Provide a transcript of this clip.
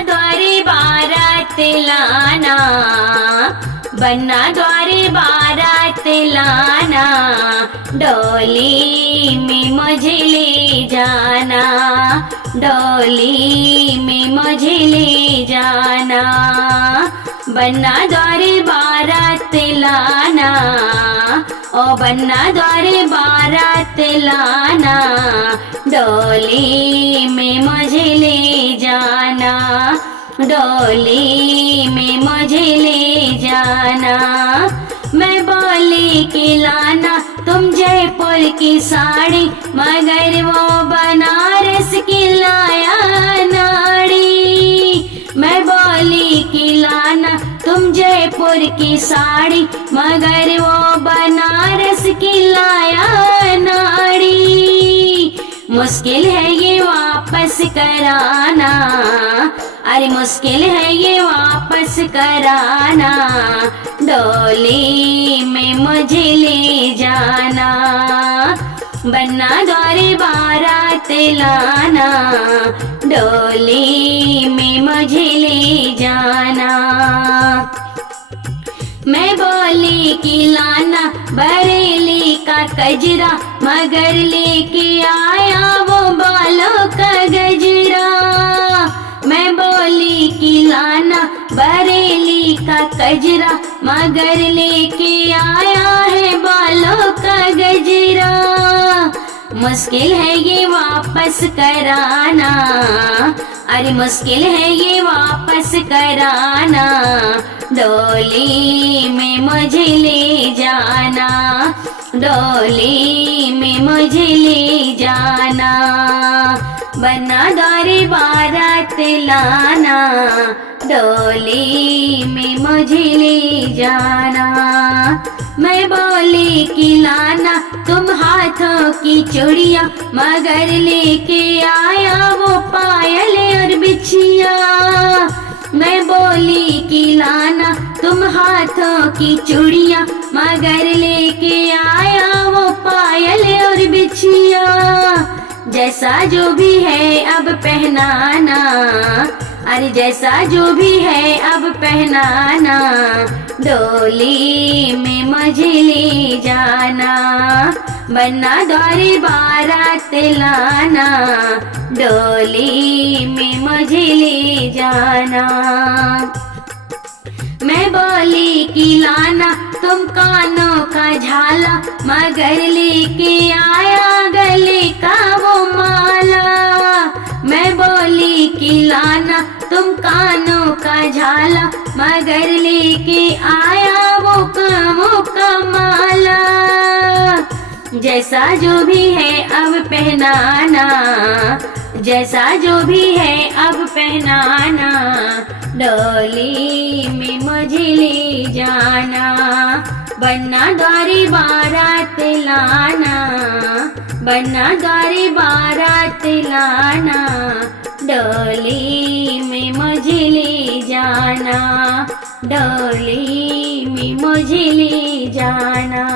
द्वारे बारात लाना, बन्ना द्वारे बारात लाना, डोली में मुझे ले जाना, डोली में मुझे ले जाना। बन्ना द्वारे बारात लाना, ओ बन्ना द्वारे बारात लाना, डोली में मुझे ले जाना, डोली में मुझे ले जाना। मैं बोली कि लाना तुम जयपुर की साड़ी, मगर वो बनारस की लाया नाड़ी। मैं बोली कि लाना तुम जयपुर की साड़ी, मगर वो बनारस की लाया नाड़ी। मुश्किल है ये वापस कराना, अरे मुश्किल है ये वापस कराना, डोली में मुझे ले जाना। बन्ना द्वारे बारात लाना, डोली में मुझे ले जाना। मैं बोली कि लाना बरेली का कजरा, मगर लेके आया वो बालों का गजरा। मैं बोली कि लाना बरेली का कजरा, मगर लेके आया है बालों का गजरा। मुश्किल है ये वापस कराना, अरे मुश्किल है ये वापस कराना, डोली में मुझे ले जाना, डोली में मुझे ले जाना। बन्ना द्वारे बारात लाना, डोली में मुझे ले जाना। मैं बोली कि लाना तुम हाथों की चूड़िया, मगर लेके आया वो पायल और बिछिया। मैं बोली कि लाना तुम हाथों की चूड़िया, मगर लेके आया वो पायल और बिछिया। जैसा जो भी है अब पहनाना, अरे जैसा जो भी है अब पहनाना, डोली में मुझे ले जाना। बन्ना द्वारे बारात लाना, डोली में मुझे ले जाना। मैं बोली कि लाना तुम कानों का झाला, मगर लेके आया गले का वो माला। मैं बोली कि लाना तुम कानों का झाला, मगर लेके आया वो कामों का माला। जैसा जो भी है अब पहनाना, जैसा जो भी है अब पहनाना, डोली में मुझे ले जाना। बन्ना द्वारे बारात लाना, बन्ना द्वारे बारात लाना, डोली में मुझे ले जाना, डोली में मुझे ले जाना।